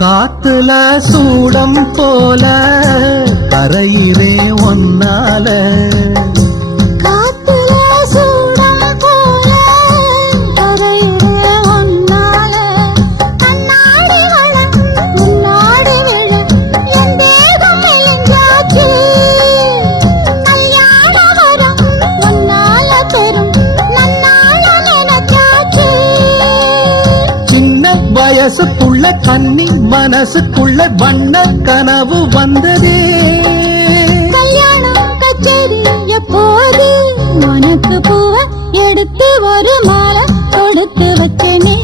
காத்துல சூடம் போல கரையிறே ஒன்னால வயசுக்குள்ள கன்னி மனசுக்குள்ள வண்ண கனவு வந்ததே. கல்யாணம் கச்சேரி எப்போது உனக்கு பூவ எடுத்து ஒரு மாலை கொடுத்து வச்சனே.